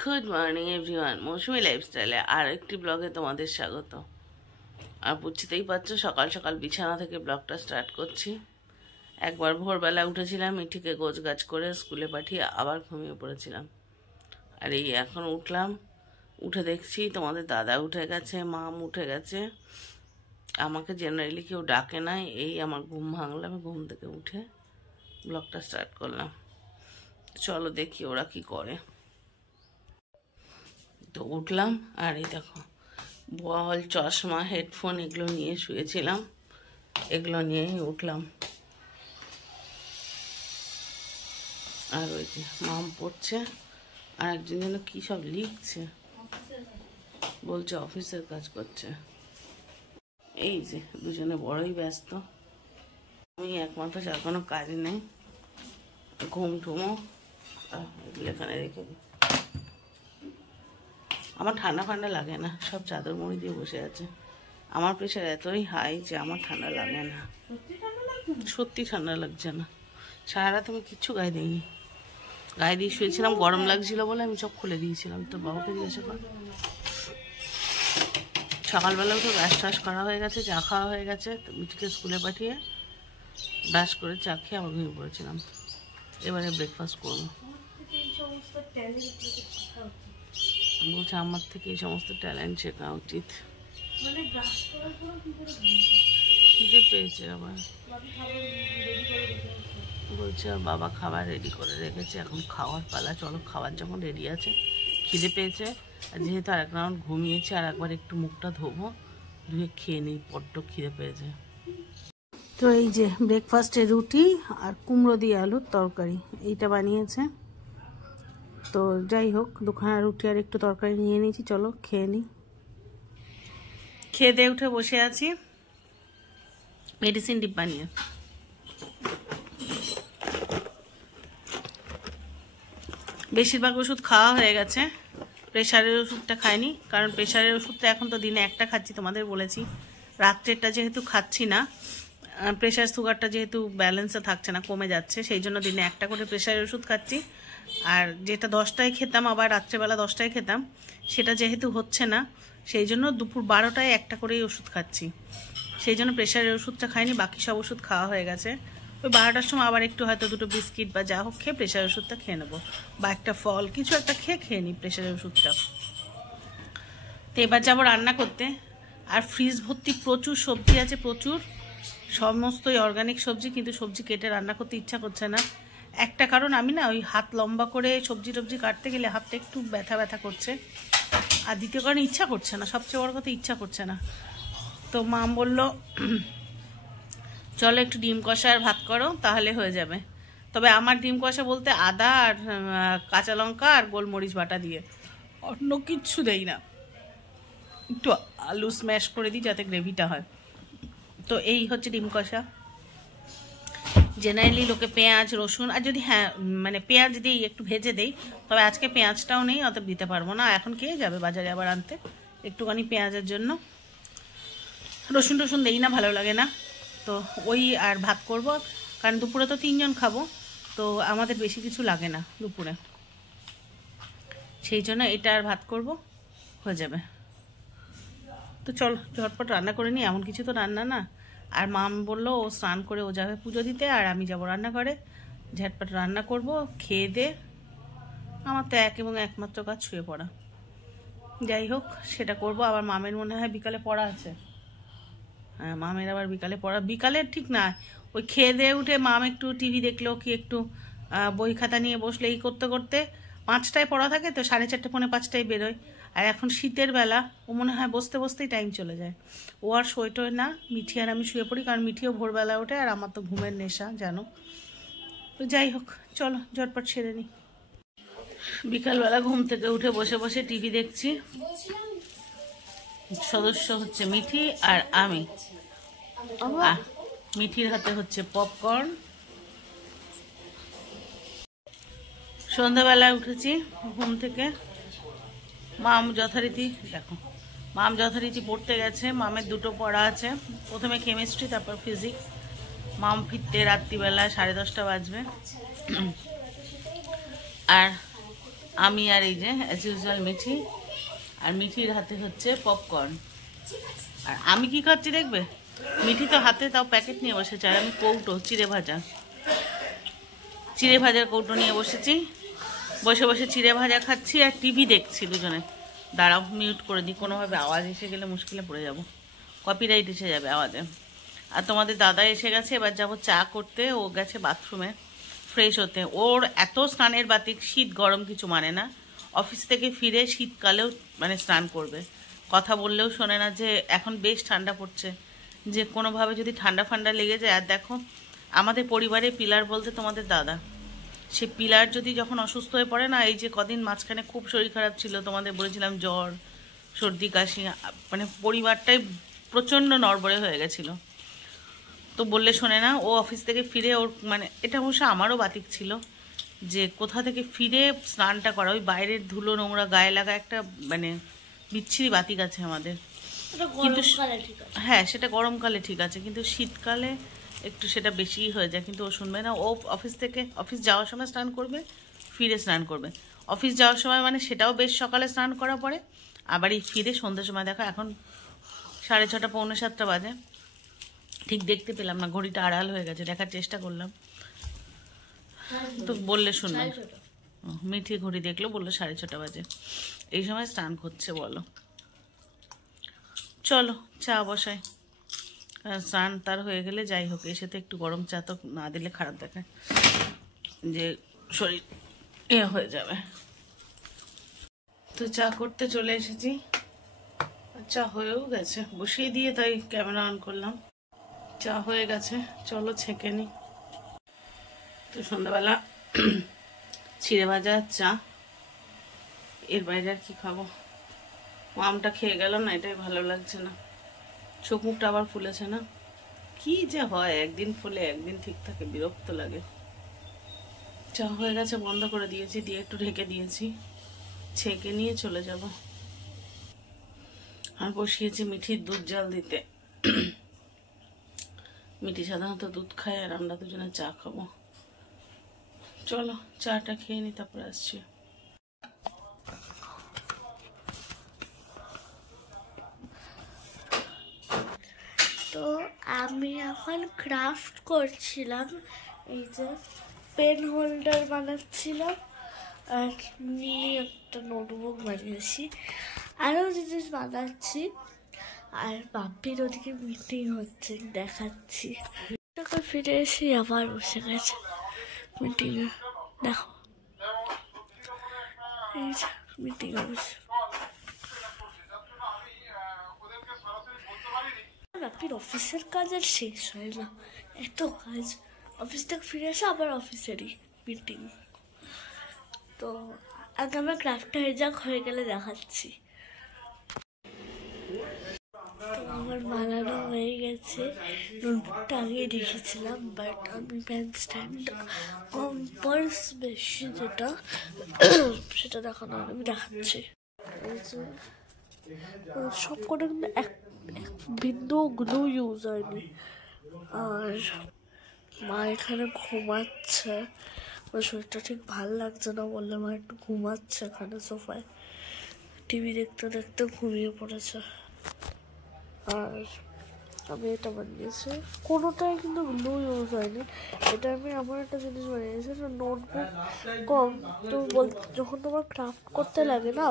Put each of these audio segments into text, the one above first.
Good morning everyone, মৌসুমি লাইফস্টাইলে আর একটি ব্লগে তোমাদের স্বাগত। আর বুঝতেই পারছো, সকাল সকাল বিছানা থেকে ব্লগটা স্টার্ট করছি। একবার ভোরবেলা উঠেছিলাম, মিঠিকে গোছগাছ করে স্কুলে পাঠিয়ে আবার ঘুমিয়ে পড়েছিলাম। আর এই এখন উঠলাম, উঠে দেখছি তোমাদের দাদা উঠে গেছে, মাম উঠে গেছে। আমাকে জেনারেলি কেউ ডাকে নাই, এই আমার ঘুম ভাঙলাম, ঘুম থেকে উঠে ব্লগটা স্টার্ট করলাম। চলো দেখি ওরা কি করে। তো উঠলাম, আর এই দেখো বল, চশমা, হেডফোন এগুলো নিয়ে শুয়েছিলাম, এগুলো নিয়েই উঠলাম। আর ওই যে মাম পড়ছে, আর একজন যেন কী সব লিখছে, বলছে অফিসের কাজ করছে। এই যে দুজনে বড়ই ব্যস্ত, আমি একমাত্র, যার কোনো কাজ নেই। ঘুম ঠুমো এগুলো এখানে রেখে দিই। আমার ঠান্ডা ফান্ডা লাগে না, সব চাদর মুড়ি দিয়ে বসে আছে। আমার প্রেশার এতই হাই যে আমার ঠান্ডা লাগে না, সত্যি ঠান্ডা লাগছে না। সারা রাত আমি কিচ্ছু গায়ে দিইনি, গায়ে দিয়ে শুয়েছিলাম, গরম লাগছিল বলে আমি সব খুলে দিয়েছিলাম। তো বাবাকে জিজ্ঞাসা কর। সকালবেলা উঠে ব্রাশ টাশ করা হয়ে গেছে, চা খাওয়া হয়ে গেছে, তো মিঠিকে স্কুলে পাঠিয়ে ব্রাশ করে চা খেয়ে আবার ঘুমিয়ে পড়েছিলাম। এবারে ব্রেকফাস্ট করবো। বলছে আমার থেকে এই সমস্ত ট্যালেন্ট শেখা উচিত। খিদে পেয়েছে আবার, বলছে আর বাবা খাবার রেডি করে রেখেছে, এখন খাওয়ার পালা, চলো খাবার যখন রেডি আছে। খিদে পেয়েছে, আর যেহেতু আর এক রাউন্ড ঘুমিয়েছে, আর একবার একটু মুখটা ধোবো, ধুয়ে খেয়ে নিই, বড্ড খিদে পেয়েছে। তো এই যে ব্রেকফাস্টে রুটি আর কুমড়ো দিয়ে আলুর তরকারি এইটা বানিয়েছে। তো যাই হোক, দুখানা রুটি আর একটু তরকারি নিয়ে নিয়েছি, চলো খেয়ে নিই। খেয়ে দিয়ে উঠে বসে আছি মেডিসিন ডিব্বা নিয়ে। বেশিরভাগ ওষুধ খাওয়া হয়ে গেছে, প্রেশারের ওষুধটা খাইনি, কারণ প্রেশারের ওষুধটা এখন তো দিনে একটা খাচ্ছি, তোমাদের বলেছি। রাত্রেরটা যেহেতু খাচ্ছি না, প্রেশার সুগারটা যেহেতু ব্যালেন্সে থাকছে না, কমে যাচ্ছে, সেই জন্য দিনে একটা করে প্রেশারের ওষুধ খাচ্ছি। আর যেটা 10টায় খেতাম, আবার রাত্রেবেলা 10টায় খেতাম, সেটা যেহেতু হচ্ছে না, সেই জন্য দুপুর 12টায় একটা করেই ওষুধ খাচ্ছি। সেই জন্য প্রেশারের ওষুধটা খাইনি, বাকি সব ওষুধ খাওয়া হয়ে গেছে। ওই 12টার সময় আবার একটু হয়তো দুটো বিস্কিট বা যা হোক খেয়ে প্রেশারের ওষুধটা খেয়ে নেবো, বা একটা ফল কিছু একটা খেয়ে নিই প্রেশারের ওষুধটা। তো এবার যাবো রান্না করতে। আর ফ্রিজ ভর্তি প্রচুর সবজি আছে, প্রচুর, সমস্তই অর্গানিক সবজি, কিন্তু সবজি কেটে রান্না করতে ইচ্ছা করছে না। একটা কারণ, আমি না ওই হাত লম্বা করে সবজি টবজি কাটতে গেলে হাতটা একটু ব্যথা ব্যথা করছে, আর দ্বিতীয় কারণ ইচ্ছা করছে না, সবচেয়ে বড় কথা ইচ্ছা করছে না। তো মা বললো চলো একটু ডিম কষা আর ভাত করো, তাহলে হয়ে যাবে। তবে আমার ডিম কষা বলতে আদা আর কাঁচা লঙ্কা আর গোলমরিচ বাটা দিয়ে, অন্য কিচ্ছু দেই না, একটু আলু স্ম্যাশ করে দিই যাতে গ্রেভিটা হয়। তো এই হচ্ছে ডিম কষা। জেনারেলি লোকে পেঁয়াজ রসুন, আর যদি হ্যাঁ মানে পেঁয়াজ দিই একটু ভেজে দেই, তবে আজকে পেঁয়াজটাও নেই, অত দিতে পারবো না, এখন কে যাবে বাজারে আবার আনতে, একটুখানি পেঁয়াজের জন্য। রসুন টসুন দেই না, ভালো লাগে না। তো ওই আর ভাত করব, কারণ দুপুরে তো 3 জন খাবো, তো আমাদের বেশি কিছু লাগে না দুপুরে, সেই জন্য এটা আর ভাত করব, হয়ে যাবে। তো চল ঝটপট রান্না করে নিই, এমন কিছু তো রান্না না। আর মাম বললো ও স্নান করে ও যাবে পুজো দিতে, আর আমি যাবো রান্নাঘরে, ঝটপট রান্না করব, খেয়ে দে। আমার তো এক এবং একমাত্র কাজ শুয়ে পড়া। যাই হোক, সেটা করব। আবার মামের মনে হয় বিকালে পড়া আছে। হ্যাঁ, মামের আবার বিকালে পড়া, বিকালে ঠিক না, ওই খেয়ে দিয়ে উঠে মাম একটু টিভি দেখলো কি একটু বই খাতা নিয়ে বসলে, এই করতে করতে 5টায় পড়া থাকে, তো 4:30 পৌনে 5টায় বেরোয়। আর এখন শীতের বেলা, ও মনে হয় বসতে বসতেই টাইম চলে যায়। ও আর শোয়টোয় না, মিঠি আর আমি শুয়ে পড়ি, কারণ মিঠিও ভোরবেলা ওঠে, আর আমার তো ঘুমের নেশা জানো। তো যাই হোক, চলো ঝটপট সেরে নিই। বিকালবেলা ঘুম থেকে উঠে বসে বসে টিভি দেখছি। সদস্য হচ্ছে মিঠি আর আমি, মিঠির হাতে হচ্ছে পপকর্ন। সন্ধ্যাবেলায় উঠেছি ঘুম থেকে, মাম যথারীতি দেখো, মাম যথারীতি পড়তে গেছে। মামের দুটো পড়া আছে, প্রথমে কেমিস্ট্রি, তারপর ফিজিক্স। মাম ফিরতে রাত্রিবেলা 10:30 বাজবে। আর আমি আর এই যে অ্যাজ ইউজুয়াল মিঠি, আর মিঠির হাতে হচ্ছে পপকর্ন। আর আমি কি খাচ্ছি দেখবে, মিঠি তো হাতে তাও প্যাকেট নিয়ে বসেছে, আর আমি কৌটো চিড়ে ভাজার কৌটো নিয়ে বসেছি। বসে বসে চিড়ে ভাজা খাচ্ছি আর টিভি দেখছি দুজনে। দাঁড়াও মিউট করে দিই, কোনোভাবে আওয়াজ এসে গেলে মুশকিলে পড়ে যাব, কপিরাইট এসে যাবে আওয়াজে। আর তোমাদের দাদা এসে গেছে, এবার যাবো চা করতে। ও গেছে বাথরুমে ফ্রেশ হতে। ওর এত স্নানের বাতিক, শীত গরম কিছু মানে না। অফিস থেকে ফিরে শীতকালেও মানে স্নান করবে, কথা বললেও শোনে না। যে এখন বেশ ঠান্ডা পড়ছে, যে কোনোভাবে যদি ঠান্ডা ফান্ডা লেগে যায়। আর দেখো আমাদের পরিবারে পিলার বলতে তোমাদের দাদা, সে পিলার যদি যখন অসুস্থ হয়ে পড়ে না, এই যে কদিন মাঝখানে খুব শরীর খারাপ ছিল, তোমাদের বলেছিলাম জ্বর সর্দি কাশি, মানে পরিবারটাই প্রচণ্ড নড়বড়ে হয়ে গেছিলো। তো বললে শোনে না। ও অফিস থেকে ফিরে ওর মানে এটা অবশ্য আমারও বাতিক ছিল, যে কোথা থেকে ফিরে স্নানটা করা, ওই বাইরের ধুলো নোংরা গায়ে লাগা একটা মানে বিচ্ছিরি বাতিক আছে আমাদের। কিন্তু হ্যাঁ সেটা গরমকালে ঠিক আছে, কিন্তু শীতকালে একটু সেটা বেশি হয়ে যায়। কিন্তু ও শুনবে না। ও অফিস যাওয়ার সময় স্নান করবে, ফিরে স্নান করবে। অফিস যাওয়ার সময় মানে সেটাও বেশ সকালে স্নান করা পড়ে। আবার এই ফিরে সন্ধ্যের সময়, দেখো এখন 6:30 পৌনে 7টা বাজে, ঠিক দেখতে পেলাম না, ঘড়িটা আড়াল হয়ে গেছে, দেখার চেষ্টা করলাম তো বললে শুনবে। মিঠি ঘড়ি দেখলো, বললো 6:30 বাজে, এই সময় স্নান করছে। বলো চলো চা বসাই, স্নান তার হয়ে গেলে যাই হোক, এসে তো একটু গরম চা তো না দিলে খারাপ দেখায়, যে শরীর হয়ে যাবে। তো চা করতে চলে এসেছি, চা হয়েও গেছে, বসিয়ে দিয়ে তাই ক্যামেরা অন করলাম। চা হয়ে গেছে, চলো ছেঁকে নি। তো সন্ধ্যাবেলা চিড়ে ভাজা চা, এর বাইরে আর কি খাবো। আমটা খেয়ে গেলাম না, এটাই ভালো লাগছে না। চোখ মুখটা আবার ফুলেছে না, কি যে হয়, একদিন ফুলে একদিন ঠিক থাকে, বিরক্ত লাগে। চা হয়ে গেছে, বন্ধ করে দিয়েছি, দিয়ে একটু ঢেকে দিয়েছি, ছেঁকে নিয়ে চলে যাব। আর বসিয়েছি মিঠির দুধ জাল দিতে। মিঠি সাধারণত দুধ খায়, আর আমরা দুজনে চা খাবো। চলো চাটা খেয়ে নি, তারপরে আসছি। তো আমি এখন ক্রাফট করছিলাম, এই যে পেন হোল্ডার বানাচ্ছিলাম, আর মিনি একটা নোটবুক বানিয়েছি, আরও জিনিস বানাচ্ছি। আর বাপির ওদিকে মিটিং হচ্ছে, দেখাচ্ছি। তখন ফিরে এসে আবার বসে গেছে মিটিংয়ে, দেখো এই যে মিটিংয়ে বসে। বাপির অফিসের কাজ আর শেষ হয় না, এত কাজ। অফিস থেকে ফিরে এসে আবার অফিসেরই মিটিং। তো আগে আমার ক্রাফটটা হেজাক হয়ে গেলে দেখাচ্ছি। তো আমার বানানো হয়ে গেছে, নোটবুকটা আগে রেখেছিলাম, বাট আমি পেন স্ট্যান্ড পার্স বেশি যেটা সেটা দেখানো আমি দেখাচ্ছি। সব করে কিন্তু এক বিন্দু গ্লু ইউজ হয়নি। আর মা এখানে ঘুমাচ্ছে, ওর শরীরটা ঠিক ভাল লাগছে না বললে, মা একটু ঘুমাচ্ছে এখানে সোফায়, টিভি দেখতে দেখতে ঘুমিয়ে পড়েছে। আর আমি এটা বানিয়েছি, কোনোটাই কিন্তু গ্লু ইউজ হয়নি। এটা আমি আমার একটা জিনিস বানিয়েছি, নোটবুক কম তো যখন তোমার ক্রাফট করতে লাগে না,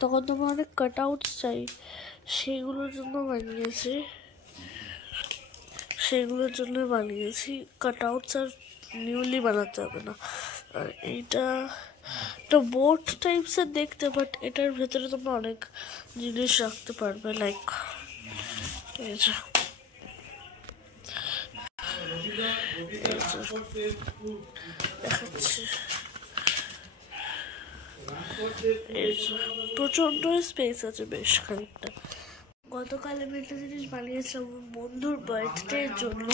তখন তোমার অনেক কাট আউটস চাই, সেগুলোর জন্য বানিয়েছি। কাট আউটস আর নিউলি বানাতে হবে না। আর এইটা একটা বোর্ড টাইপসের দেখতে, বাট এটার ভেতরে তোমরা অনেক জিনিস রাখতে পারবে, লাইক দেখাচ্ছি। প্রচন্ড স্পেস আছে, বেশ খানিকটা। গতকাল আমি একটা জিনিস বানিয়েছিলাম বন্ধুর বার্থডের জন্য,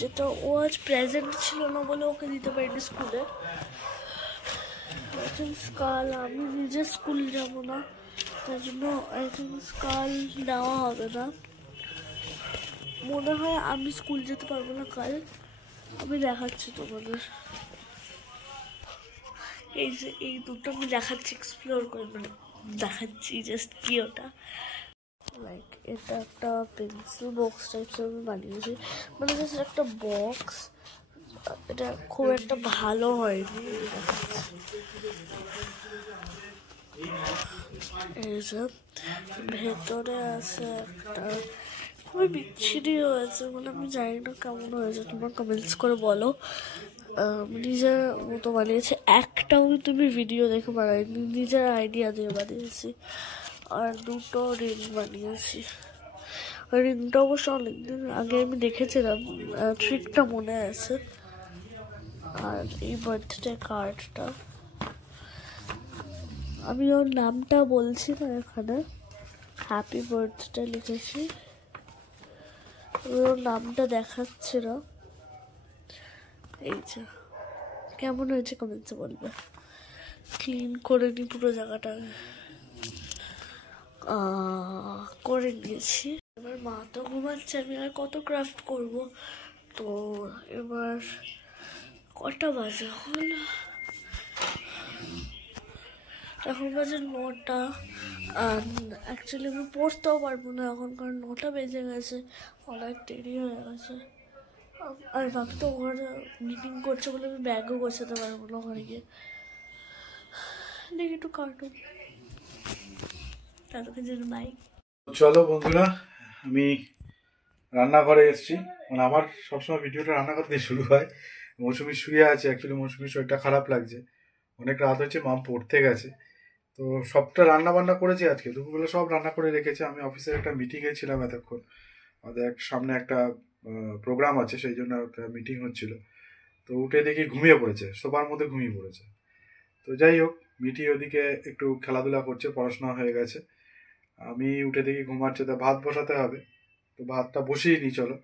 যেটা ও আজ প্রেজেন্ট ছিল না বলে ওকে দিতে পারিনি স্কুলে। কাল আমি নিজে স্কুল যাব না, তার জন্য কাল নেওয়া হবে না, মনে হয় আমি স্কুল যেতে পারবো না কাল। আমি দেখাচ্ছি তোমাদের, এই যে এই দুটো আমি দেখাচ্ছি এক্সপ্লোর করে, মানে দেখাচ্ছি জাস্ট কি ওটা। লাইক এটা একটা পেন্সিল বক্স টাইপসের আমি বানিয়েছি, মানে জাস্ট একটা বক্স। এটা খুব একটা ভালো হয়নি। এই যে ভেতরে আছে একটা, খুবই বিচ্ছিরি হয়েছে, মানে আমি জানি না কেমন হয়েছে, তোমরা কমেন্টস করে বলো। নিজের মতো বানিয়েছি, একটাও তুমি ভিডিও দেখে বানাইনি, নিজের আইডিয়া দিয়ে বানিয়েছি। আর দুটো রিং বানিয়েছি, রিংটা অবশ্য অনেকদিন আগে আমি দেখেছিলাম, ট্রিকটা মনে আছে। আর এই বার্থডে কার্ডটা, আমি ওর নামটা বলছি না এখানে, হ্যাপি বার্থডে লিখেছি, ওর নামটা দেখাচ্ছি না। এই যে কেমন হয়েছে কমেন্টসে বলবে। ক্লিন করে নি পুরো জায়গাটা, করে নিয়েছি। এবার মা তো ঘুমাচ্ছে, আমি আর কত ক্রাফট করব। তো এবার কটা বাজে হল, এখন বাজে 9টা। অ্যাকচুয়ালি আমি পড়তেও পারবো না এখন, কারণ 9টা বেজে গেছে, অনেক দেরি হয়ে গেছে। আর বাবা তো ওখানে মিটিং করছে বলে আমি ব্যাগও গোছাতে পারবো না ওখানে গিয়ে। দেখি একটু কার্টুন, তাদেরকে যেন বাই। চলো বন্ধুরা, আমি রান্নাঘরে এসেছি। মানে আমার সবসময় ভিডিওটা রান্নাঘর দিয়ে শুরু হয়। মৌসুমি শুয়ে আছে, অ্যাকচুয়ালি মৌসুমির শরীরটা খারাপ লাগছে, অনেক রাত হচ্ছে, মা পড়তে গেছে। তো সবটা রান্না বান্না করেছি আজকে, দুপুরবেলা সব রান্না করে রেখেছি। আমি অফিসের একটা মিটিংয়ে ছিলাম এতক্ষণ, আমাদের সামনে একটা প্রোগ্রাম আছে, সেই জন্য একটা মিটিং হচ্ছিল। তো উঠে দেখি ঘুমিয়ে পড়েছে, সোফার মধ্যে ঘুমিয়ে পড়েছে। তো যাই হোক, মিটি ওদিকে একটু খেলাধুলা করছে, পড়াশোনা হয়ে গেছে। আমি উঠে দেখি ঘুমাচ্ছে, তা ভাত বসাতে হবে। তো ভাতটা বসিয়ে নিই, চলো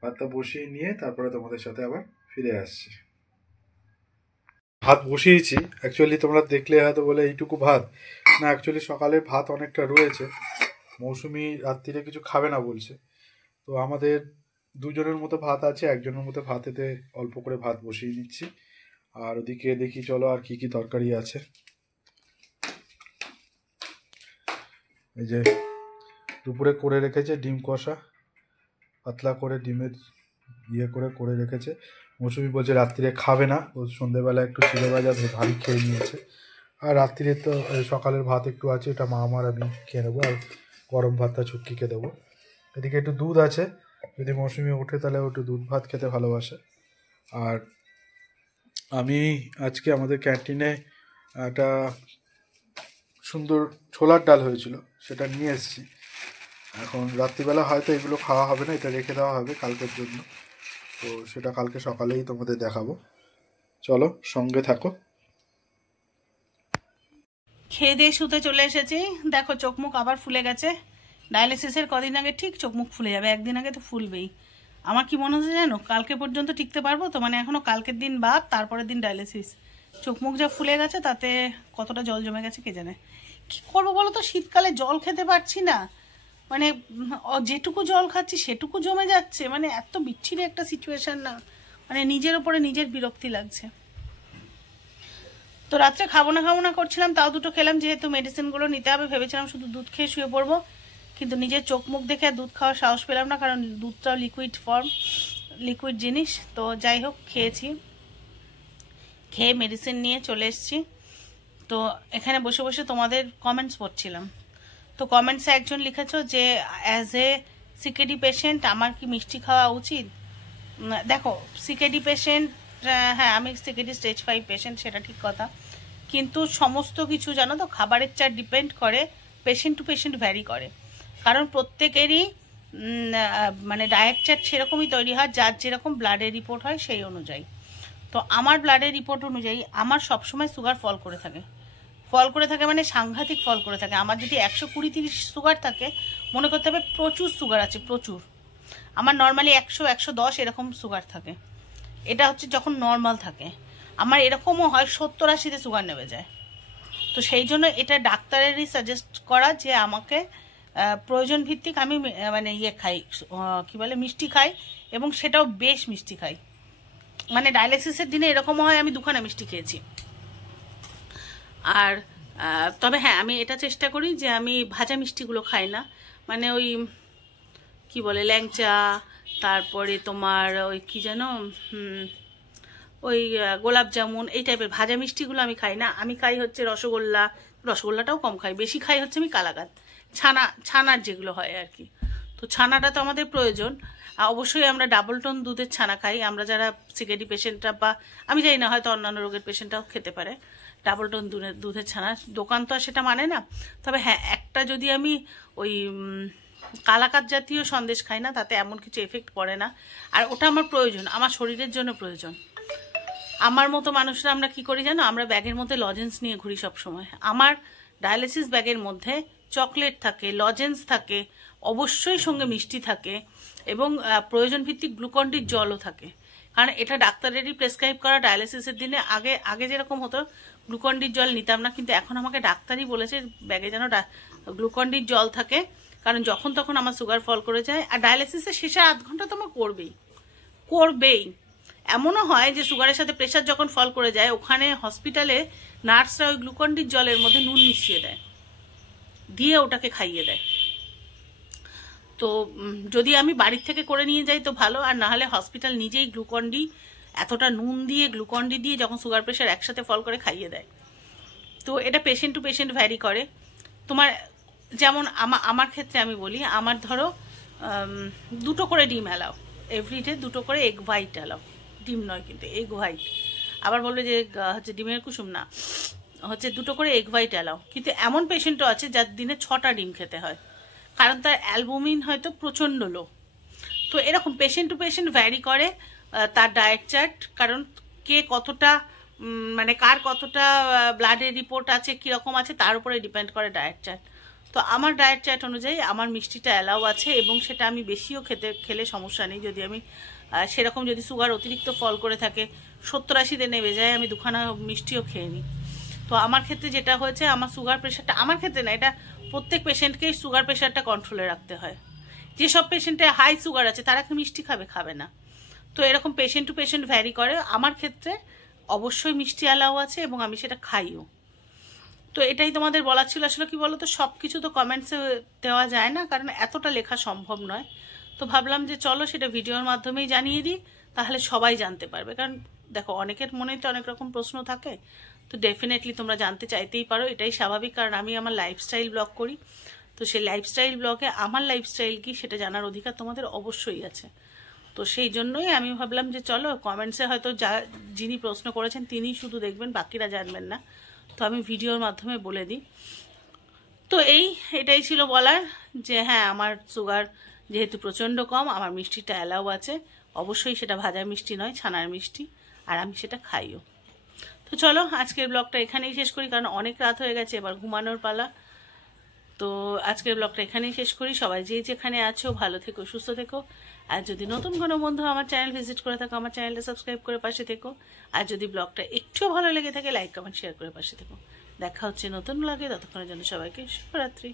ভাতটা বসিয়ে নিয়ে তারপরে তোমাদের সাথে আবার ফিরে আসছি। ভাত বসিয়েছি, অ্যাকচুয়ালি তোমরা দেখলে হয়তো বলে এইটুকু ভাত, না অ্যাকচুয়ালি সকালে ভাত অনেকটা রয়েছে। মৌসুমি রাত্রিরে কিছু খাবে না বলছে, তো আমাদের দুজনের মতো ভাত আছে, একজনের মতো ভাতেতে অল্প করে ভাত বসিয়ে নিচ্ছি। আর ওদিকে দেখি চলো আর কি কি তরকারি আছে। এই যে দুপুরে করে রেখেছে ডিম কষা, পাতলা করে ডিমের করে রেখেছে। মৌসুমি বলছে রাত্রিরে খাবে না, ও সন্ধ্যেবেলা একটু চিড়ে ভাজা ভারী খেয়ে নিয়েছে। আর রাত্রিরে তো সকালের ভাত একটু আছে, এটা মা আমার আমি খেয়ে নেবো, আর গরম ভাতটা ছুটকিকে দেবো। এদিকে একটু দুধ আছে, যদি মৌসুমি ওঠে তাহলে ও একটু দুধ ভাত খেতে ভালোবাসে। আর আমি আজকে আমাদের ক্যান্টিনে একটা সুন্দর ছোলার ডাল হয়েছিল, সেটা নিয়ে এসেছি। এখন রাত্রিবেলা হয়তো এগুলো খাওয়া হবে না, এটা রেখে দেওয়া হবে কালকের জন্য। তো সেটা কালকে সকালেই তোমাদের দেখাবো, চলো সঙ্গে থাকো। খেয়ে দিয়ে শুতে চলে এসেছি, দেখো চোখ মুখ আবার ফুলে গেছে। ডায়ালিসিসের কদিন আগে ঠিক চোখ মুখ ফুলে যাবে, একদিন আগে তো ফুলবেই। আমার কি মনে হচ্ছে জানো, কালকে পর্যন্ত টিকতে পারবো তো, মানে এখনো কালকের দিন বাদ, তারপরের দিন ডায়ালিসিস। চোখ মুখ যা ফুলে গেছে, তাতে কতটা জল জমে গেছে কে জানে। কি করবো বলো তো, শীতকালে জল খেতে পারছি না, মানে যেটুকু জল খাচ্ছি সেটুকু জমে যাচ্ছে, মানে এত বিচ্ছিরি একটা সিচুয়েশন না, মানে নিজের ওপরে নিজের বিরক্তি লাগছে। তো রাত্রে খাবো না করছিলাম, তাও দুটো খেলাম, যেহেতু মেডিসিনগুলো নিতে হবে, ভেবেছিলাম শুধু দুধ খেয়ে শুয়ে পড়বো, কিন্তু নিজের চোখ মুখ দেখে দুধ খাওয়ার সাহস পেলাম না, কারণ দুধটাও লিকুইড জিনিস। তো যাই হোক, খেয়ে মেডিসিন নিয়ে চলে এসেছি। তো এখানে বসে বসে তোমাদের কমেন্টস পড়ছিলাম। তো কমেন্টসে একজন লিখেছো যে অ্যাজ এ সিকেডি পেশেন্ট আমার কি মিষ্টি খাওয়া উচিত। দেখো, সিকেডি পেশেন্ট, হ্যাঁ আমি সিকেডি স্টেজ 5 পেশেন্ট, সেটা ঠিক কথা, কিন্তু সমস্ত কিছু জানো তো খাবারের চার ডিপেন্ড করে, পেশেন্ট টু পেশেন্ট ভ্যারি করে, কারণ প্রত্যেকেরই মানে ডায়েট চার্ট সেরকমই তৈরি হয়, যার যেরকম ব্লাডের রিপোর্ট হয় সেই অনুযায়ী। তো আমার ব্লাডের রিপোর্ট অনুযায়ী আমার সবসময় সুগার ফল করে থাকে, মানে সাংঘাতিক ফল করে থাকে। আমার যদি 120-130 সুগার থাকে, মনে করতে হবে প্রচুর সুগার আছে, প্রচুর। আমার নর্মালি 100-110 এরকম সুগার থাকে, এটা হচ্ছে যখন নর্মাল থাকে। আমার এরকমও হয় 70-80-তে সুগার নেমে যায়। তো সেই জন্য এটা ডাক্তারেরই সাজেস্ট করা যে আমাকে প্রয়োজন ভিত্তিক আমি মানে খাই, কি বলে, মিষ্টি খাই, এবং সেটাও বেশ মিষ্টি খাই। মানে ডায়ালিসিসের দিনে এরকম হয় আমি দুখানা মিষ্টি খেয়েছি। আর তবে হ্যাঁ, আমি এটা চেষ্টা করি যে আমি ভাজা মিষ্টিগুলো খাই না, মানে ওই কি বলে ল্যাংচা, তারপরে তোমার ওই কি যেন ওই গোলাপ জামুন, এই টাইপের ভাজা মিষ্টিগুলো আমি খাই না। আমি খাই হচ্ছে রসগোল্লা, রসগোল্লাটাও কম খাই, বেশি খাই হচ্ছে আমি কালাকাঁদ, ছানার যেগুলো হয় আর কি। তো ছানাটা তো আমাদের প্রয়োজন। অবশ্যই আমরা ডাবল টোন দুধের ছানা খাই, আমরা যারা সিকেডি পেশেন্টরা, বা আমি জানি না হয়তো অন্যান্য রোগের পেশেন্টরাও খেতে পারে ডাবল টোন দুধের ছানা। দোকান তো আর সেটা মানে না। তবে হ্যাঁ, একটা যদি আমি ওই কালাকাঁদ জাতীয় সন্দেশ খাই না, তাতে এমন কিছু এফেক্ট পড়ে না। আর ওটা আমার প্রয়োজন, আমার শরীরের জন্য প্রয়োজন। আমার মতো মানুষরা আমরা কি করি জানো, আমরা ব্যাগের মধ্যে লজেন্স নিয়ে ঘুরি সব সময়। আমার ডায়ালিসিস ব্যাগের মধ্যে চকলেট থাকে, লজেন্স থাকে, অবশ্যই সঙ্গে মিষ্টি থাকে, এবং প্রয়োজন ভিত্তিক গ্লুকন-ডির জলও থাকে। কারণ এটা ডাক্তারেরই প্রেসক্রাইব করা। ডায়ালিসিসের দিনে আগে যেরকম হতো গ্লুকন-ডির জল নিতাম না, কিন্তু এখন আমাকে ডাক্তারই বলেছে ব্যাগে যেন গ্লুকন-ডির জল থাকে, কারণ যখন তখন আমার সুগার ফল করে যায়। আর ডায়ালিসিসের শেষে আধ ঘন্টা তো আমার করবেই। এমনও হয় যে সুগারের সাথে প্রেশার যখন ফল করে যায়, ওখানে হসপিটালে নার্সরা ওই গ্লুকন-ডির জলের মধ্যে নুন মিশিয়ে দেয়, দিয়ে ওটাকে খাইয়ে দেয়। তো যদি আমি বাড়ির থেকে করে নিয়ে যাই তো ভালো, আর না হলে হসপিটাল নিজেই গ্লুকন-ডি, এতটা নুন দিয়ে গ্লুকন-ডি দিয়ে যখন সুগার প্রেশার একসাথে ফল করে খাইয়ে দেয়। তো এটা পেশেন্ট টু পেশেন্ট ভ্যারি করে। তোমার যেমন আমার ক্ষেত্রে আমি বলি, আমার ধরো 2টো করে ডিম অ্যালাও, এভরিডে 2টো করে এগ হোয়াইট অ্যালাও, ডিম নয় কিন্তু এগ হোয়াইট। আবার বলবে যে হচ্ছে ডিমের কুসুম, না, হচ্ছে 2টো করে এগ হোয়াইট অ্যালাও। কিন্তু এমন পেশেন্টও আছে যার দিনে 6টা ডিম খেতে হয়, কারণ তার অ্যালবুমিন হয়তো প্রচণ্ড লো। তো এরকম পেশেন্ট টু পেশেন্ট ভ্যারি করে তার ডায়েট চার্ট, কারণ কে কতটা মানে কার কতটা ব্লাডের রিপোর্ট আছে, কীরকম আছে, তার উপরে ডিপেন্ড করে ডায়েট চার্ট। তো আমার ডায়েট চার্ট অনুযায়ী আমার মিষ্টিটা অ্যালাউ আছে, এবং সেটা আমি বেশিও খেলে সমস্যা নেই। যদি আমি সেরকম যদি সুগার অতিরিক্ত ফল করে থাকে, 70-80-তে নেমে যায়, আমি দুখানা মিষ্টিও খেয়ে নিই। তো আমার ক্ষেত্রে যেটা হয়েছে, আমার সুগার প্রেশারটা, আমার ক্ষেত্রে না, এটা প্রত্যেক পেশেন্টকেই সুগার প্রেশারটা কন্ট্রোলে রাখতে হয়। যেসব পেশেন্টের হাই সুগার আছে তারা কি মিষ্টি খাবে না। তো এরকম পেশেন্ট টু পেশেন্ট ভ্যারি করে। আমার ক্ষেত্রে অবশ্যই মিষ্টি অ্যালাউ আছে, এবং আমি সেটা খাইও। তো এটাই তোমাদের বলার ছিল। আসলে কি বলো তো, সব কিছু তো কমেন্টসে দেওয়া যায় না, কারণ এতটা লেখা সম্ভব নয়। তো ভাবলাম যে চলো সেটা ভিডিওর মাধ্যমেই জানিয়ে দিই, তাহলে সবাই জানতে পারবে। কারণ দেখো, অনেকের মনেই তো অনেক রকম প্রশ্ন থাকে, তো ডেফিনেটলি তোমরা জানতে চাইতেই পারো, এটাই স্বাভাবিক। কারণ আমি আমার লাইফস্টাইল ব্লগ করি, তো সেই লাইফস্টাইল ব্লগে আমার লাইফস্টাইল কি সেটা জানার অধিকার তোমাদের অবশ্যই আছে। তো সেই জন্যই আমি ভাবলাম যে চলো কমেন্টসে হয়তো যিনি প্রশ্ন করেছেন তিনি শুধু দেখবেন, বাকিরা জানবেন না, তো আমি ভিডিওর মাধ্যমে বলে দিই। তো এটাই ছিল বলার, যে হ্যাঁ, আমার সুগার যেহেতু প্রচণ্ড কম, আমার মিষ্টিটা অ্যালাউ আছে। অবশ্যই সেটা ভাজা মিষ্টি নয়, ছানার মিষ্টি, আর আমি সেটা খাইও। তো চলো আজকের ব্লগটা এখানেই শেষ করি, কারণ অনেক রাত হয়ে গেছে, এবার ঘুমানোর পালা। তো আজকের ব্লগটা এখানেই শেষ করি। সবাই যেখানে আছো ভালো থেকো, সুস্থ থেকো। আর যদি নতুন কোনো বন্ধু আমার চ্যানেল ভিজিট করে থাকো, আমার চ্যানেলটা সাবস্ক্রাইব করে পাশে থেকো। আর যদি ব্লগটা একটু ভালো লেগে থাকে, লাইক কমেন্ট শেয়ার করে পাশে থেকো। দেখা হচ্ছে নতুন ব্লগে, ততক্ষণের জন্য সবাইকে শুভরাত্রি।